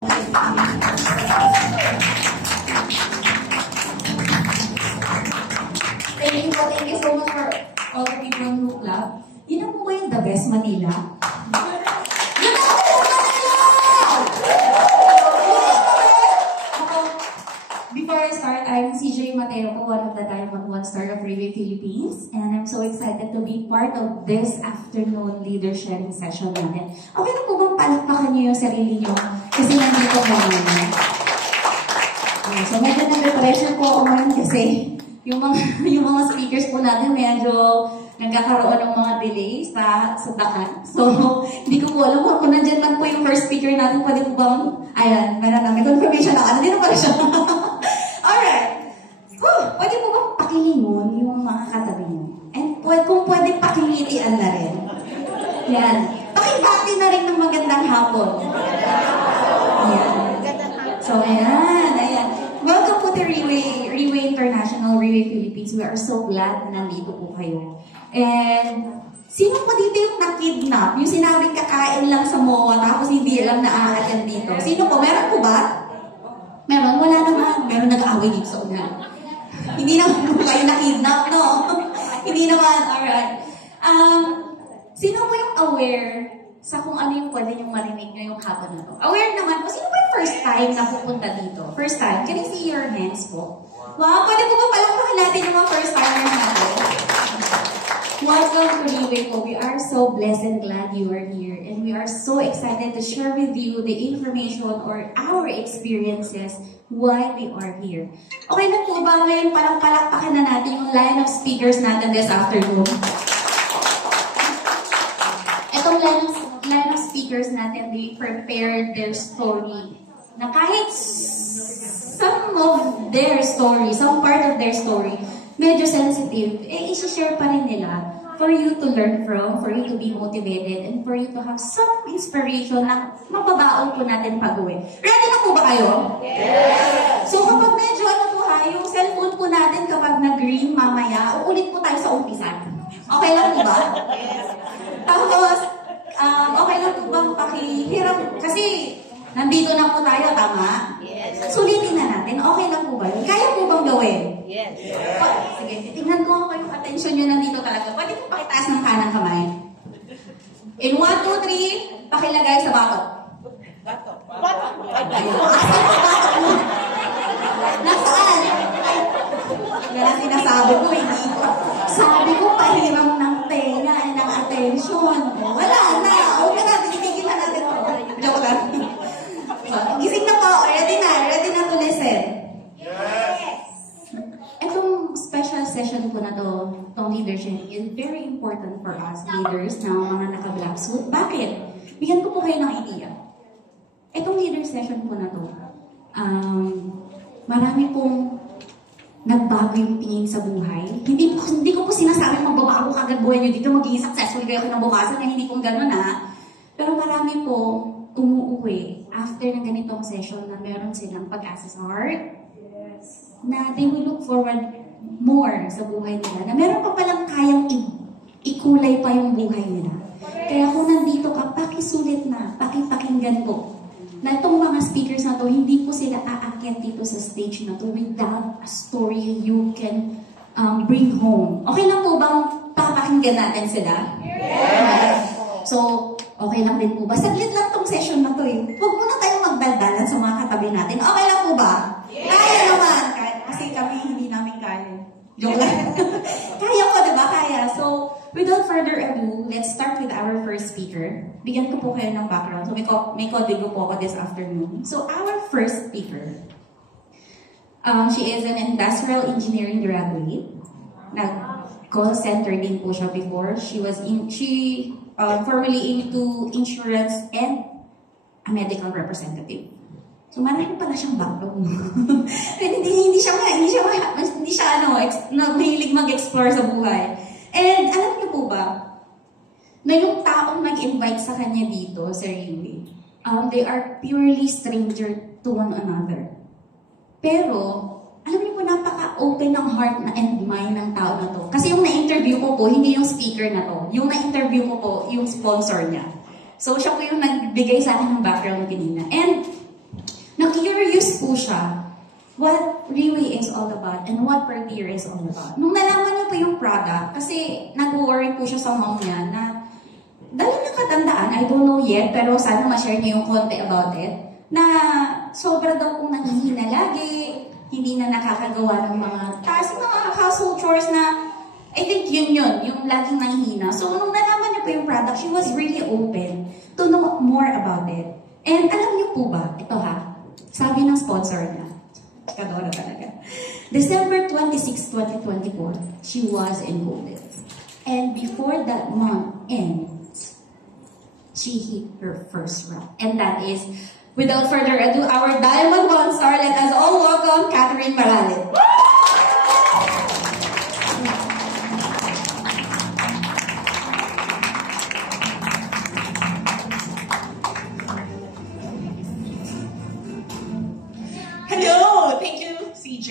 Thank you so much for all the people who clap. Yun ang po ba yung The Best Manila? Before I start, I'm CJ Mateo, one of the Diamond One Star of Relay Philippines, and I'm so excited to be part of this afternoon leader sharing session natin. Okay na po bang palakpakan niyo yung sarili niyo? Kasi nandito po ngayon. So medyo nag-pressure po ako ngayon kasi yung mga speakers po natin medyo nagkakaroon ng mga delay sa daan. So, hindi ko po alam kung nandyan man po yung first speaker natin, pwede po bang, ayan, meron na, may confirmation na, nandito pala siya. Alright. Pwede po bang pakilingon yung mga katabi niyo? And kung pwede pakingitian na rin. Yan. Pakibati na rin ng magandang hapon. Ayan. So, ayan. Welcome to the Relay International, Relay Philippines. We are so glad na nandito po kayo. And sino po dito yung na-kidnap? Yung sinabing kakain lang sa MOA tapos hindi lang na-a-attend dito. Sino po? Meron po ba? Meron? Wala naman. Meron nag-aaway dito sa una. Hindi naman po kayo na-kidnap, no? Hindi naman. Alright. Sino po yung aware sa kung ano yung pwede niyong marinig ngayong hapon na to? Aware naman po. Sino po yung first time na pupunta dito? First time? Can I see your hands po? Wow, pwede po ba palakpakan natin yung mga first timers natin? Welcome to Relay po. We are so blessed and glad you are here. And we are so excited to share with you the information or our experiences why we are here. Okay na po ba ngayon parang palakpakan na natin yung line of speakers natin this afternoon? Itong line of speakers natin, they prepared their story. Na kahit some of their story, some part of their story, medyo sensitive, i-share pa rin nila for you to learn from, for you to be motivated, and for you to have some inspiration na mababaon po natin pag-uwi. Ready na po ba kayo? Yes! So kapag medyo yung cellphone po natin kapag nag-green mamaya, uulit po tayo sa umpisa. Okay lang po ba? Yes! Tapos, okay lang po bang pakihiram? Kasi nandito na po tayo, tama? Yes. Sulitin na natin. Okay lang po ba yun? Kaya po bang gawin? Yes. Sige, tingnan ko ako yung attention nyo nandito talaga. Pwede po pakitaas ng kanang kamay. In 1, 2, 3, pakilagay sa batok. Batok? Batok. Asan po batok mo? Nasaan? Yan sinasabi ko, hindi ko. Sabi ko, pahiram ng tenga and ng attention. Wala na. Okay na, tinitigil na natin po. Joke lang. Gising na po. Ready na to listen. Yes! Itong special session po na to, itong leadership, is very important for us leaders na mga naka-black suit. Bakit? Bigyan ko po kayo ng idea. Itong leader session po na to, marami pong nagbago yung tingin sa buhay. Hindi ko po sinasabi magbabago kagad buhay nyo dito, magiging successful kayo kinabukasan, hindi pong gano'n Pero marami po umuuwi after ng ganitong session na meron silang pag-asa sa heart, na they will look forward more sa buhay nila, na meron pa palang kayang ikulay pa yung buhay nila. Kaya kung nandito ka, pakisulit na, pakipakinggan po, na itong mga speakers na to, hindi po sila aakyat dito sa stage na to without a story you can bring home. Okay lang po bang pakipakinggan natin sila? Yes! So, okay lang din po ba? Saglit lang tong session na to eh. Huwag muna tayong magdaldalan sa mga katabi natin. Okay lang po ba? Yes! Kaya naman! Kasi kami hindi namin kaya. Joke lang. Kaya ko, diba? Kaya. So, without further ado, let's start with our first speaker. Bigyan ko po kayo ng background. So, may kodigo po ako this afternoon. So, our first speaker, she is an industrial engineering graduate. Nag-call center din po siya before. She formerly into insurance and a medical representative. So, marami pala siyang background. hindi siya mahilig mag-explore sa buhay. And alam niyo po ba, na yung taong nag-invite sa kanya dito, sa Relay, they are purely stranger to one another. Pero, alam niyo po, napaka-open ng heart and mind ng tao na to. Kasi yung na-interview ko po, hindi yung speaker na to. Yung na-interview ko po, yung sponsor niya. So, siya po yung nagbigay sa akin ng background kanina. And, na-curious po siya what Riway is all about and what Pertier is all about. Nung nalaman niya po yung product, kasi nag-worry po siya sa mom niya na dahil nakatandaan, I don't know yet, pero sana ma-share niya yung konti about it, na sobra daw pong nanghihina lagi, hindi na nakakagawa ng mga task, mga household chores na I think yun, yung laging nanghihina. So nung nalaman niya po yung product, she was really open to know more about it. And alam niyo po ba, ito ha, sabi ng sponsor niya, kadora talaga. December 26, 2024, she was enrolled. And before that month ends, she hit her first round. And that is, without further ado, our Diamond One star. Let us all welcome Catherine Paralit. Hello! Thank you, CJ.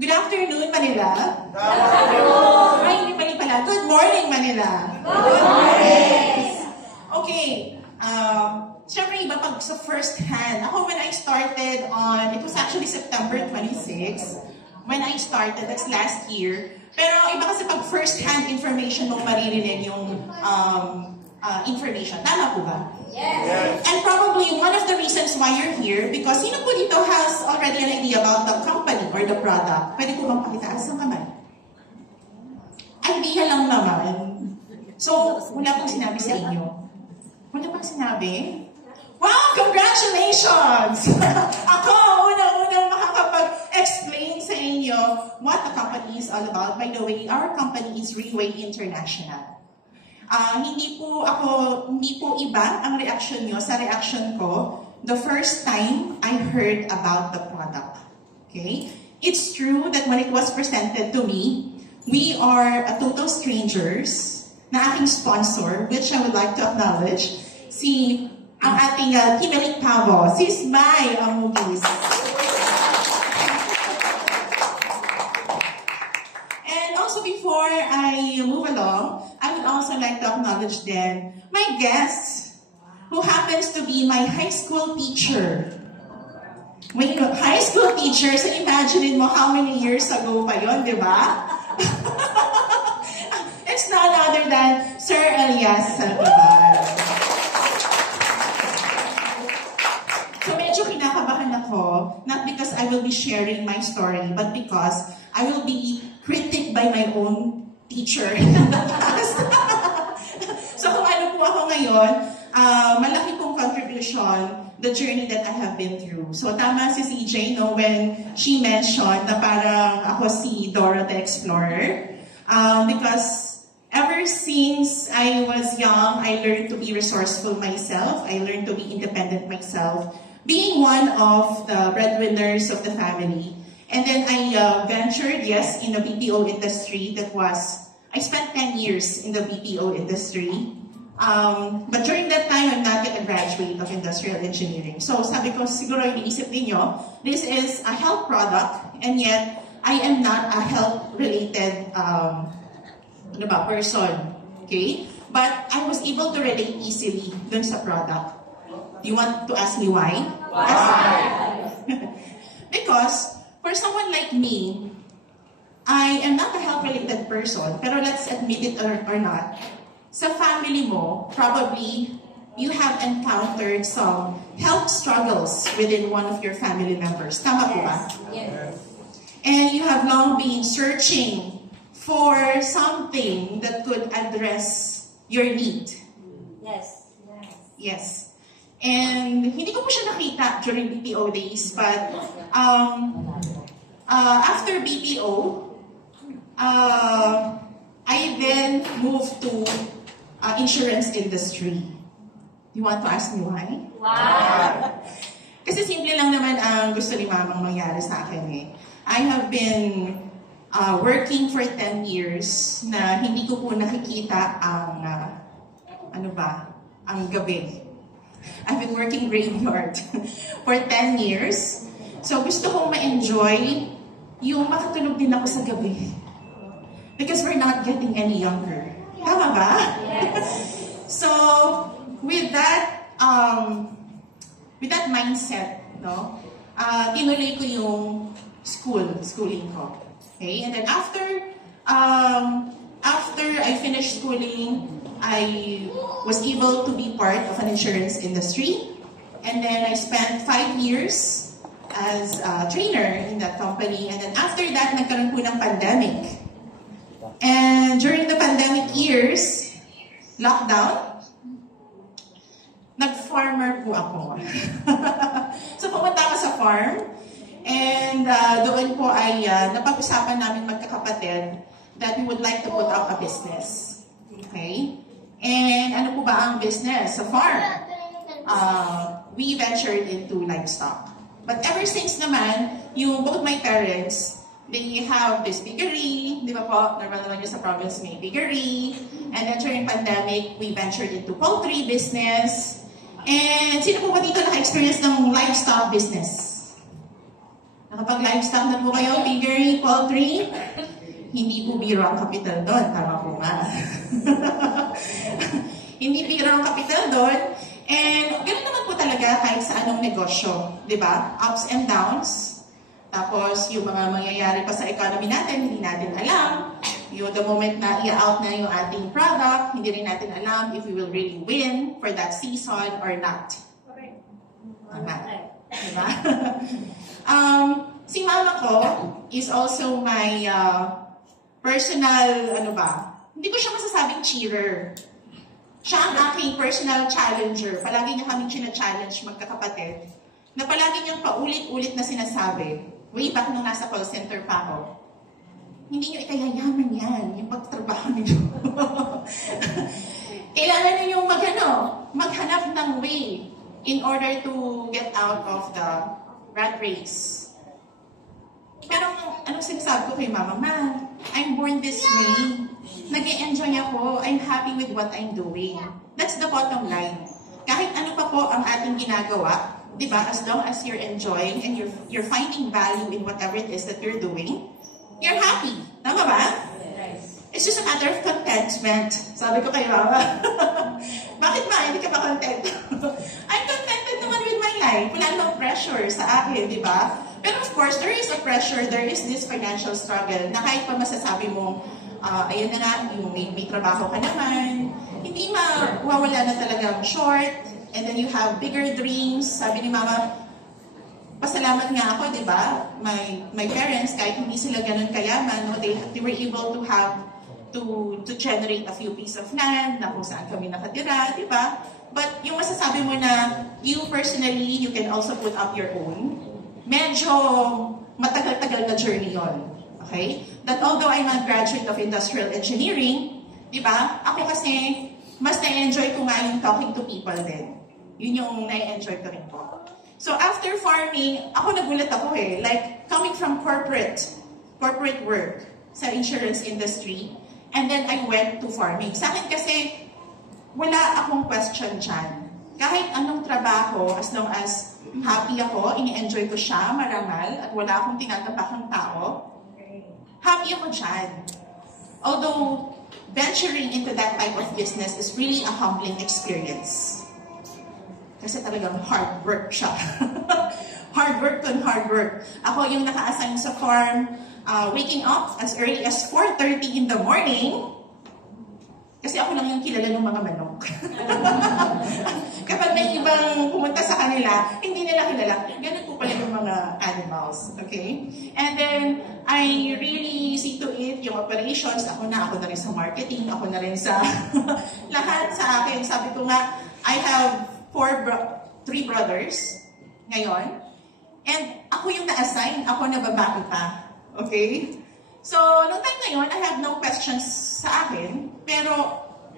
Good afternoon, Manila. Good afternoon. Ay, hindi pala. Good morning, Manila. Good morning. Okay. Siyempre, iba pag sa first hand. Ako, when I started it was actually September 26. When I started, that's last year. Pero iba kasi pag first hand information mo maririnig yung information. Tama po ba? Yes. And probably one of the reasons why you're here, because sino po dito has already an idea about the company or the product? Pwede po bang pakita sa kamay? Idea lang naman. So, wala pong sinabi sa inyo. Wala pang sinabi? Wow! Congratulations! Ako, unang-unang makakapag-explain sa inyo what the company is all about. By the way, our company is Riway International. Hindi po iba ang reaction nyo sa reaction ko the first time I heard about the product. Okay? It's true that when it was presented to me, we are a total strangers na aking sponsor, which I would like to acknowledge, ang ating Kimalik Pavo, si Smay Amugis. And also before I move along, I would also like to acknowledge then my guest, who happens to be my high school teacher. When high school teacher, so imagine mo how many years ago pa yun, di ba? It's none other than Sir Elias Salvador. So medyo kinakabahan ako, not because I will be sharing my story, but because I will be critiqued by my own teacher in the past. So kung ano po ako ngayon, malaki pong contribution, the journey that I have been through. So tama si CJ, no, when she mentioned na parang ako si Dora the Explorer. Because ever since I was young, I learned to be resourceful myself. I learned to be independent myself. Being one of the breadwinners of the family. And then I ventured, yes, in the BPO industry. I spent 10 years in the BPO industry. But during that time, I'm not yet a graduate of industrial engineering. So sabi ko, siguro iniisip ninyo, this is a health product, and yet I am not a health-related person. Okay? But I was able to relate easily dun sa product. Do you want to ask me why? Why? Because for someone like me, I am not a health-related person, pero let's admit it or not, sa family mo, probably you have encountered some health struggles within one of your family members. Tama po ba? Yes. And you have long been searching for something that could address your need. Yes. Yes. And hindi ko po siya nakita during BPO days, but after BPO, I then moved to insurance industry. You want to ask me why? Why? Kasi simple lang naman ang gusto ni Mamang mangyari sa akin eh. I have been working for 10 years na hindi ko po nakikita ang ang gabi. I've been working graveyard for 10 years. So gusto kong ma-enjoy yung makatulog din ako sa gabi. Because we're not getting any younger. Tama ba? Yes. So with that mindset, no, tinuloy ko yung schooling ko. Okay? And then after I finished schooling, I was able to be part of an insurance industry. And then I spent 5 years as a trainer in that company. And then after that, nagkaroon po ng pandemic. And during the pandemic years, lockdown, nag-farmer po ako. So pumunta ako sa farm. And doon po ay napag-usapan namin magkakapatid that we would like to put up a business. Okay? And ano po ba ang business? Sa farm. We ventured into livestock. But ever since naman, both my parents, they have this piggery, di ba po? Normal naman yun sa province, may piggery. And then during pandemic, we ventured into poultry business. And sino po ba dito naka-experience ng livestock business? Nakapag-livestock na po kayo, piggery, poultry? Hindi po biro ang capital doon. Tama po nga. Hindi biro ang capital doon. And ganoon naman po talaga kahit sa anong negosyo. Diba? Ups and downs. Tapos yung mga mangyayari pa sa economy natin, hindi natin alam. The moment na i-out na yung ating product, hindi rin natin alam if we will really win for that season or not. Tama. Diba? Si mama ko is also my personal, hindi ko siya masasabing cheerer. Siya ang aking personal challenger. Palagi niya kami china-challenge magkakapatid. Na palagi niyang paulit-ulit na sinasabi, way back nung nasa call center pa ako, hindi niyo ikayayaman yan, yung pagtrabaho niyo. Kailangan niyo yung maghanap ng way in order to get out of the rat race. Pero anong sinasabi ko kay mama? Ma, I'm born this way. Nag-e-enjoy ako. I'm happy with what I'm doing. That's the bottom line. Kahit ano pa po ang ating ginagawa, di ba? As long as you're enjoying and you're finding value in whatever it is that you're doing, you're happy. Tama ba? It's just a matter of contentment. Sabi ko kay mama, bakit ma, hindi ka pa content? I'm contented naman with my life. Wala nang pressure sa akin, di ba? Pero of course, there is a pressure, there is this financial struggle na kahit pa masasabi mo, ayun na nga, yung may trabaho ka naman, hindi mawawala na talagang short, and then you have bigger dreams. Sabi ni mama, pasalamat nga ako, di ba? My parents, kahit hindi sila ganun kayaman, no, they were able to have to generate a few pieces of land na kung saan kami nakatira, di ba? But yung masasabi mo na you personally, you can also put up your own, medyo matagal-tagal na journey yon. Okay? That although I'm a graduate of industrial engineering, di ba? Ako kasi, mas na-enjoy ko nga yung talking to people din. Yun yung na-enjoy ko rin po. So after farming, ako nagulat ako like coming from corporate work sa insurance industry, and then I went to farming. Sa akin kasi, wala akong question dyan. Kahit anong trabaho, as long as happy ako, ini-enjoy ko siya, marangal, at wala akong tinatapakang tao, happy ako dyan. Although, venturing into that type of business is really a humbling experience. Kasi talagang hard work siya. Hard work to hard work. Ako yung naka-assign sa farm, waking up as early as 4:30 in the morning, kasi ako lang yung kilala ng mga manok. Kapag may ibang pumunta sa kanila, hindi nila kilala. Ganun po pala yung mga animals. Okay? And then, I really see to it yung operations. Ako na rin sa marketing. Ako na rin sa lahat sa akin. Sabi ko nga, I have 3 brothers ngayon. And ako yung na-assign. Ako na babae pa. Okay? So, noong time na yun, I have no questions sa akin. Pero,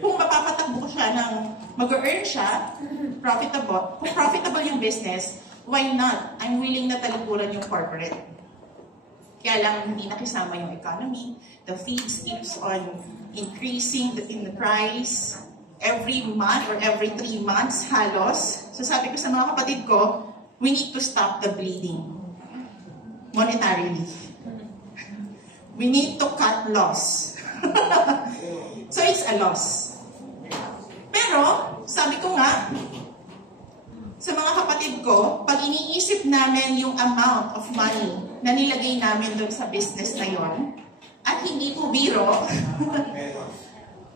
kung mapapatakbo ko siya ng mag-earn siya, profitable, kung profitable yung business, why not? I'm willing na talikuran yung corporate. Kaya lang, hindi nakisama yung economy. The fees keeps on increasing in the price every month or every 3 months halos. So sabi ko sa mga kapatid ko, we need to stop the bleeding monetarily. We need to cut loss. So it's a loss. Pero, sabi ko nga, sa mga kapatid ko, pag iniisip namin yung amount of money na nilagay namin doon sa business na yon, at hindi po biro,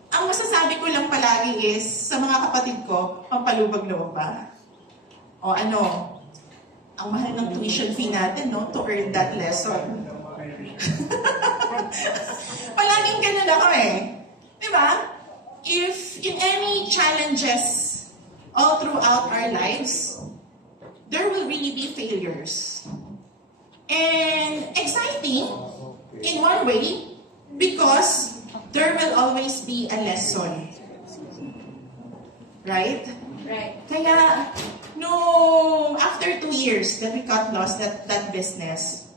ang masasabi ko lang palagi is, sa mga kapatid ko, pampalubag-loob ba? O ano, ang mahal ng tuition fee natin, no, to earn that lesson. Palaging ganun ako eh. Diba? If in any challenges all throughout our lives, there will really be failures. And exciting in one way, because there will always be a lesson. Right? Right. Kaya, no, after 2 years that we got lost that business,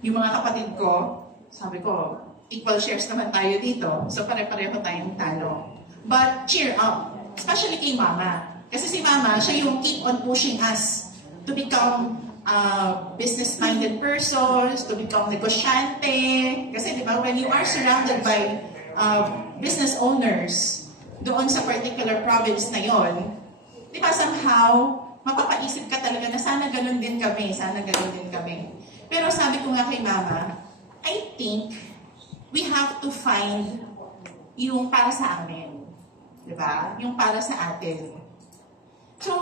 yung mga kapatid ko, sabi ko, equal shares naman tayo dito. So pare-pareho tayong talo. But cheer up. Especially kay Mama. Kasi si Mama, siya yung keep on pushing us to become business-minded persons, to become negosyante. Kasi di ba, when you are surrounded by business owners doon sa particular province na yon, di ba, somehow, mapapaisip ka talaga na sana ganun din kami, sana ganun din kami. Pero sabi ko nga kay Mama, I think we have to find yung para sa amin. Di ba? Yung para sa atin. So,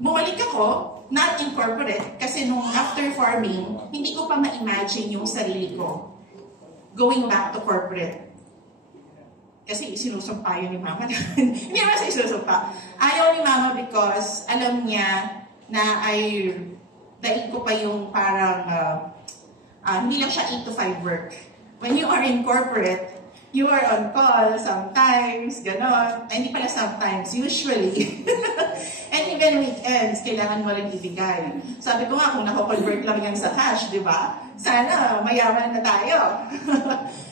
bumalik ako, not in corporate, kasi nung after farming, hindi ko pa ma-imagine yung sarili ko going back to corporate. Kasi sinusumpa yun ni Mama. Hindi naman siya sinusumpa. Ayaw ni Mama because alam niya na dahil ko pa yung parang hindi lang siya 8 to 5 work. When you are in corporate, you are on call sometimes, ganon. Ay, hindi pala sometimes, usually. And even weekends, kailangan mo rin ibigay. Sabi ko nga, kung nako-convert lang yan sa cash, di ba? Sana, mayaman na tayo.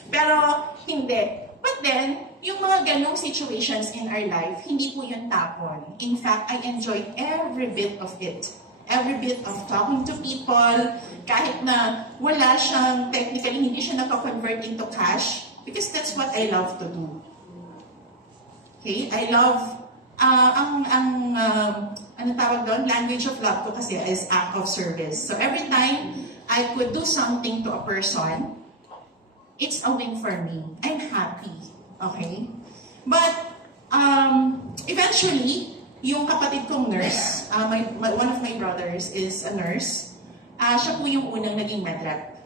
Pero, hindi. But then, yung mga ganong situations in our life, hindi po yun tapon. In fact, I enjoyed every bit of it. Every bit of talking to people, kahit na wala siyang, technically, hindi siya nako-convert into cash, because that's what I love to do. Okay? I love, ano tawag doon? Language of love ko kasi is act of service. So every time I could do something to a person, it's a win for me. I'm happy. Okay? But, eventually, yung kapatid kong nurse, one of my brothers is a nurse. Siya po yung unang naging medrep.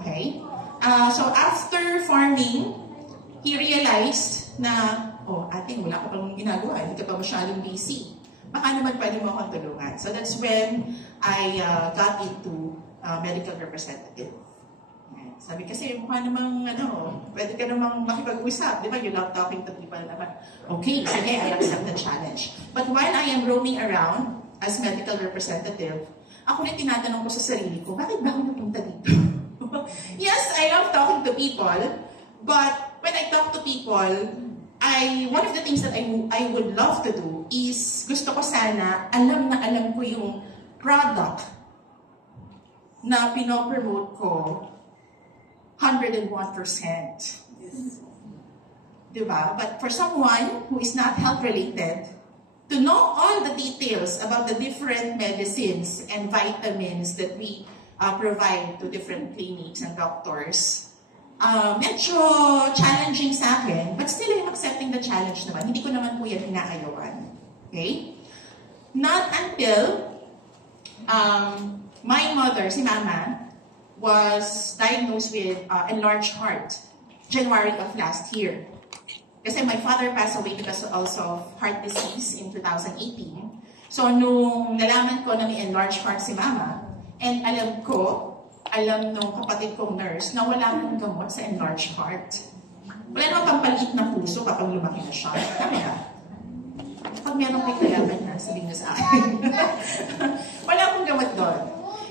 Okay? So after farming, he realized na, oh, ating wala ka pang ginagawa, hindi ka pa masyadong busy. Baka naman pwede mo akong tulungan. So that's when I got into medical representative. Sabi kasi, mukha namang, pwede ka namang makipag-usap. Di ba? You love talking to people naman. Okay, sige, I accept the challenge. But while I am roaming around as medical representative, ako rin tinatanong ko sa sarili ko, bakit ba ako napunta dito? Yes, I love talking to people, but when I talk to people, one of the things that I would love to do is, gusto ko sana, alam na alam ko yung product na pinopromote ko 101%. Diba? But for someone who is not health-related, to know all the details about the different medicines and vitamins that we provide to different clinics and doctors, medyo challenging sa akin, but still I'm accepting the challenge naman. Hindi ko naman po yan inaayawan. Okay? Not until my mother, si Mama, was diagnosed with enlarged heart, January of last year. Kasi my father passed away because also of heart disease in 2018. So, nung nalaman ko na may enlarged heart si Mama, and alam nung kapatid kong nurse, na wala nang gamot sa enlarged heart. Wala naman pampaliit ng puso kapag lumaki na siya. Tama ba? Pag meron may kalaman na, sabihin niyo sa akin. Wala akong gamot doon.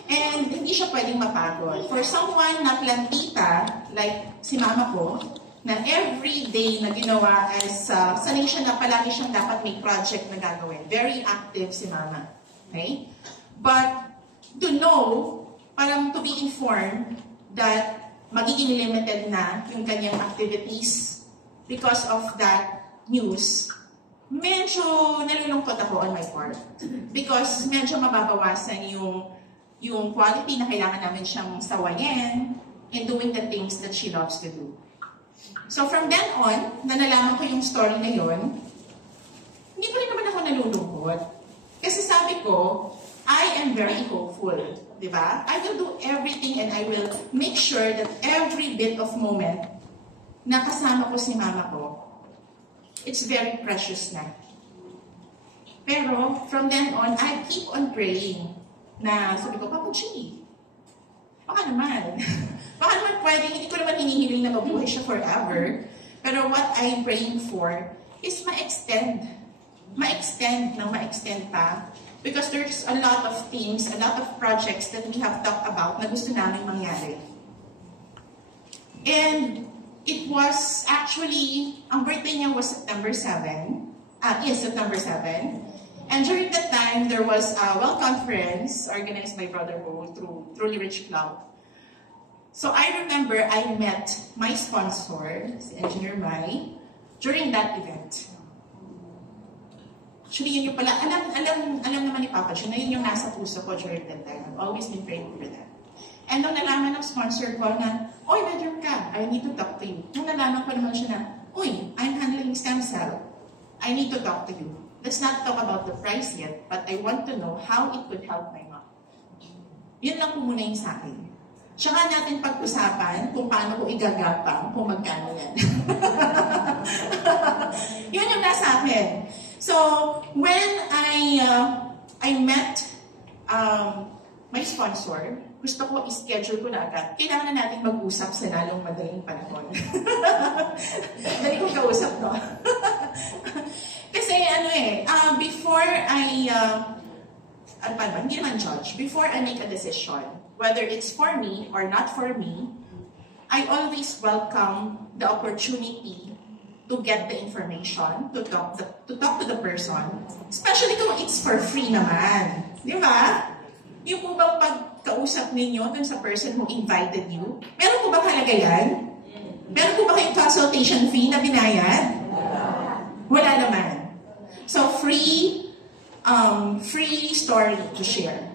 And hindi siya pwedeng mapagod. For someone na plantita, like si Mama ko, na every day na ginawa as sanay siya na palagi siyang dapat may project na gagawin. Very active si Mama. Okay? But to know, parang to be informed that magiging limited na yung kanyang activities because of that news, medyo nalulungkot ako on my part. Because medyo mababawasan yung quality na kailangan namin siyang sawayin in doing the things that she loves to do. So from then on, na nalaman ko yung story na yon, hindi pa rin naman ako nalulungkot. Kasi sabi ko, I am very hopeful. Diba? I will do everything and I will make sure that every bit of moment na kasama ko si mama ko, it's very precious na. Pero from then on, I keep on praying na sabi ko, Papa G, baka naman. Baka naman pwede, hindi ko naman hinihiling na mabuhay siya forever. Pero what I'm praying for is ma-extend. Ma-extend pa. Because there's a lot of things, a lot of projects that we have talked about na gusto namin mangyari. And it was actually, ang birthday niya was September 7. September 7. And during that time, there was a well conference organized by Brother Bo through Truly Rich Club. So I remember I met my sponsor, si Engineer Mai, during that event. Actually, yun yung pala, alam naman ni Papa Jun na yun yung nasa puso ko during that time. I've always been praying for that. And nung nalaman ng sponsor ko na, Oy, Madam Ka, I need to talk to you. Nung nalaman ko naman siya na, Uy, I'm handling stem cell. I need to talk to you. Let's not talk about the price yet, but I want to know how it could help my mom. Yun lang po muna yung sa akin. Tsaka natin pag-usapan kung paano ko igagapang kung magkano yan. Yun yung nasa akin. So, when I met my sponsor, gusto ko i-schedule ko na agad. Kailangan na natin mag-usap sa lalong madaling panahon. Dali kong kausap, no? Kasi before hindi naman judge, before I make a decision, whether it's for me or not for me, I always welcome the opportunity to get the information, to talk to the person, especially kung it's for free naman. Di ba? Yung po bang pagkausap ninyo dun sa person who invited you, meron po bang halaga yan? Meron po ba kayong consultation fee na binayad? Wala naman. So, free story to share.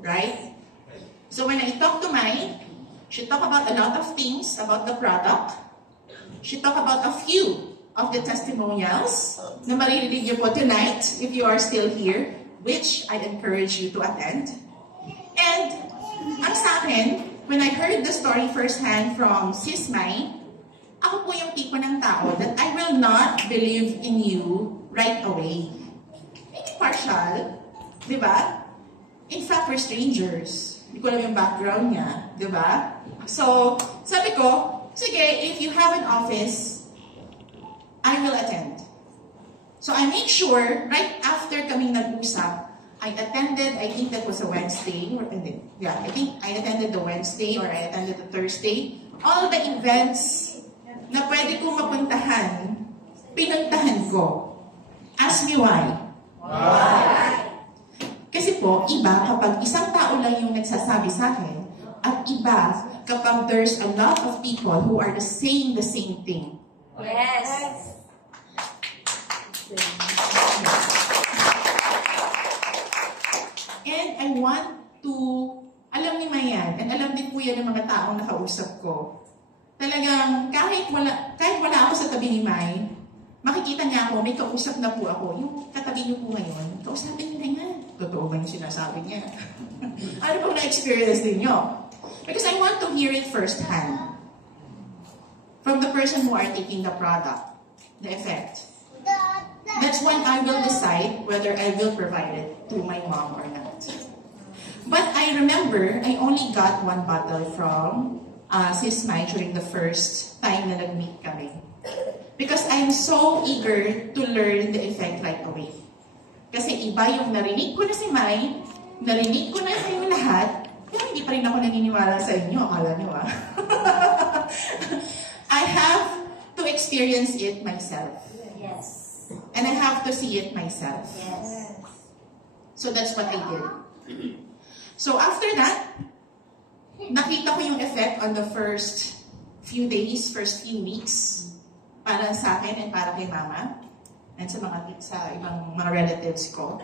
Right? So, when I talk to Mai, she talk about a lot of things about the product. She talked about a few of the testimonials na maririnig niyo po tonight if you are still here, which I encourage you to attend. And ang sa akin, when I heard the story firsthand from Sis Mai, ako po yung tipo ng tao that I will not believe in you right away. Hindi partial, di ba? In fact, we're strangers. Hindi ko alam yung background niya, di ba? So, sabi ko, sige, if you have an office, I will attend. So I make sure, right after kaming nag-usap, I attended, I think that was a Wednesday, I think I attended the Wednesday or I attended the Thursday. All the events na pwede kong mapuntahan, pinuntahan ko. Ask me why. Why? Kasi po, iba kapag isang tao lang yung nagsasabi sa akin, at iba kapag there's a lot of people who are saying the same thing. Yes. And I want to, alam ni Mayan, and alam din po yan ng mga taong nakausap ko, talagang kahit wala ako sa tabi ni May, makikita niya ako, may kausap na po ako. Yung katabi niyo po ngayon, kausapin niyo na yan. Totoo ba yung sinasabi niya? Ano pong na-experience din niyo? Because I want to hear it firsthand from the person who are taking the product, the effect. That's when I will decide whether I will provide it to my mom or not. But I remember, I only got one bottle from Sis Mai during the first time na nag-meet kami. Because I'm so eager to learn the effect right away. Kasi iba yung narinig ko na si Mai, narinig ko na kayong lahat, pero hindi pa rin ako naniniwala sa inyo, akala nyo I have to experience it myself. Yes. And I have to see it myself. Yes. So that's what I did. So after that, nakita ko yung effect on the first few days, first few weeks, para sa akin and para kay Mama. and sa ibang mga relatives ko.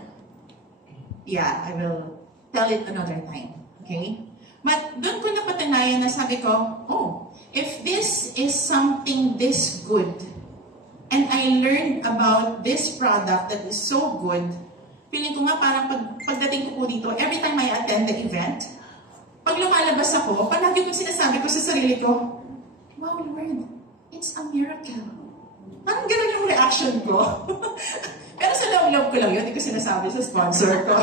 Yeah, I will tell it another time. Okay? But doon ko napatunayan na sabi ko, oh, if this is something this good, and I learned about this product that is so good, feeling ko nga parang pagdating ko po dito, every time I attend the event, pag lumalabas ako, palagi kong sinasabi ko sa sarili ko, wow, Lord, it's a miracle. Parang gano'n yung reaction ko. Pero sa loob-loob ko lang yun, hindi ko sinasabi sa sponsor ko.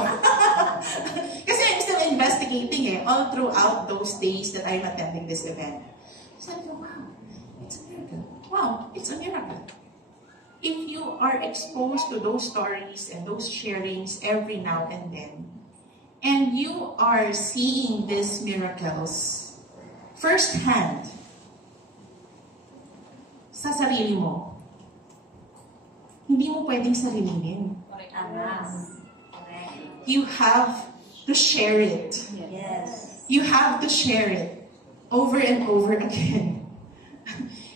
Kasi I'm still investigating all throughout those days that I'm attending this event. Sabi ko, wow, it's a miracle. Wow, it's a miracle. If you are exposed to those stories and those sharings every now and then, and you are seeing these miracles firsthand sa sarili mo, hindi mo pwedeng sarilinin. You have to share it. Yes. You have to share it over and over again.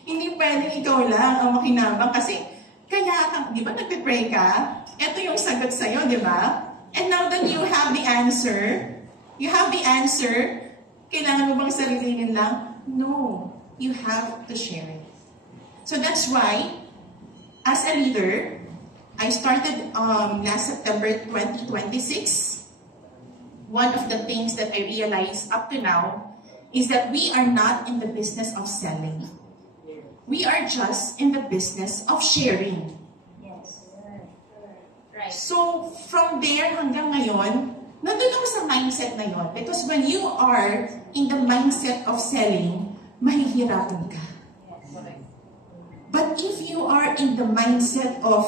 Hindi pwedeng ikaw lang ang makinabang kasi kaya, di ba nagpipray ka? Ito yung sagot sa'yo, di ba? And now that you have the answer, kailangan mo bang sarilinin lang? No. You have to share it. So that's why, as a leader, I started last September 2026. One of the things that I realized up to now is that we are not in the business of selling. We are just in the business of sharing. Yes. Right. So, from there hanggang ngayon, nandun ako sa mindset na yun. Because when you are in the mindset of selling, mahihirapan ka. But if you are in the mindset of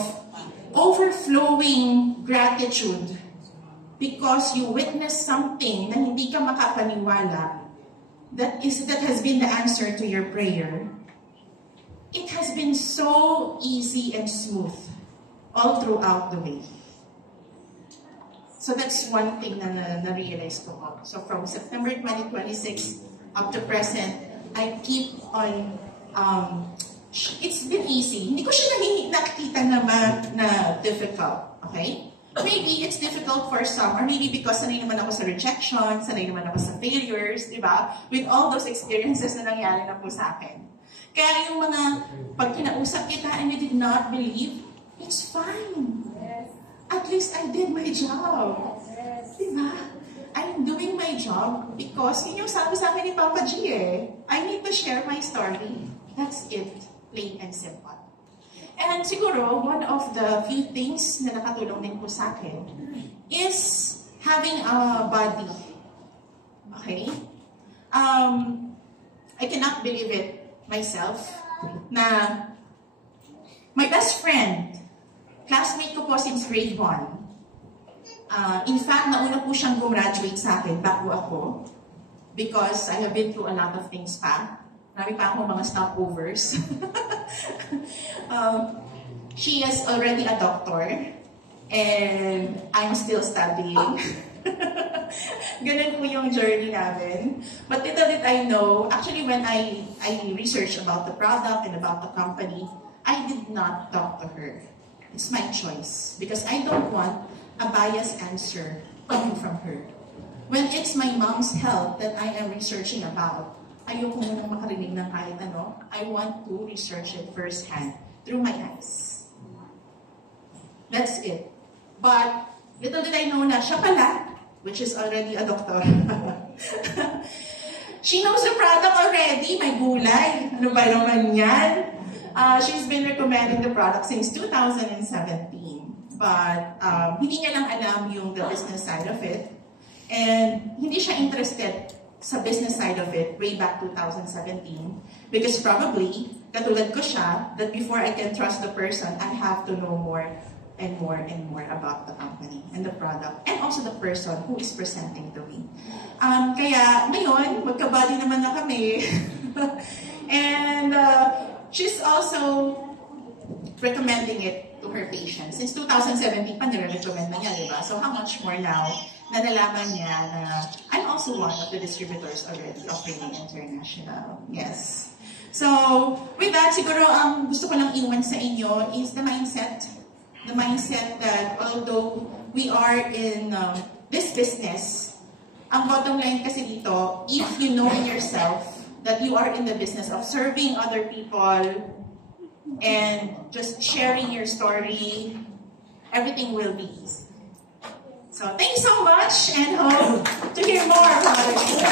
overflowing gratitude because you witnessed something na hindi ka makapaniwala, that has been the answer to your prayer, it has been so easy and smooth all throughout the way. So that's one thing na na-realize ko. So from September 2026 up to present, I keep on, it's been easy. Hindi ko siya nakikita na difficult. Okay? Maybe it's difficult for some, or maybe because sanay naman ako sa rejection, sanay naman ako sa failures, di ba? With all those experiences na nangyari na po sa akin. Kaya yung mga, pag kinausap kita and you did not believe, it's fine. Yes. At least I did my job. Yes. Diba? I'm doing my job because yun yung sabi sa akin ni Papa G I need to share my story. That's it. Plain and simple. And siguro, one of the few things na nakatulong din po sa akin is having a body. Okay? I cannot believe it myself na my best friend, classmate ko po since grade 1. In fact, nauna po siyang gumraduate sa akin bago ako because I have been through a lot of things pa. Marami pa akong mga stopovers. She is already a doctor and I'm still studying. Ganun po yung journey namin. But little did I know, actually when I researched about the product and about the company, I did not talk to her. It's my choice because I don't want a biased answer coming from her. When it's my mom's health that I am researching about, ayoko munang makarinig ng kahit ano. I want to research it firsthand through my eyes. That's it. But little did I know na siya pala, which is already a doctor. She knows the product already, may gulay. Ano ba naman yan? She's been recommending the product since 2017. But hindi niya lang alam yung the business side of it. And hindi siya interested sa business side of it way back 2017. Because probably, katulad ko siya, that before I can trust the person, I have to know more and more and more about the company and the product and also the person who is presenting to me. Kaya ngayon, magkabody naman na kami. And she's also recommending it to her patients. Since 2017 pa nire-recommend na niya, di ba? So how much more now na nalaman niya na I'm also one of the distributors already of Rainy International. Yes. So with that, siguro ang gusto ko lang iwan sa inyo is the mindset the mindset that although we are in this business, ang bottom line kasi dito, if you know in yourself that you are in the business of serving other people and just sharing your story, everything will be easy. So thank you so much and hope to hear more from other people.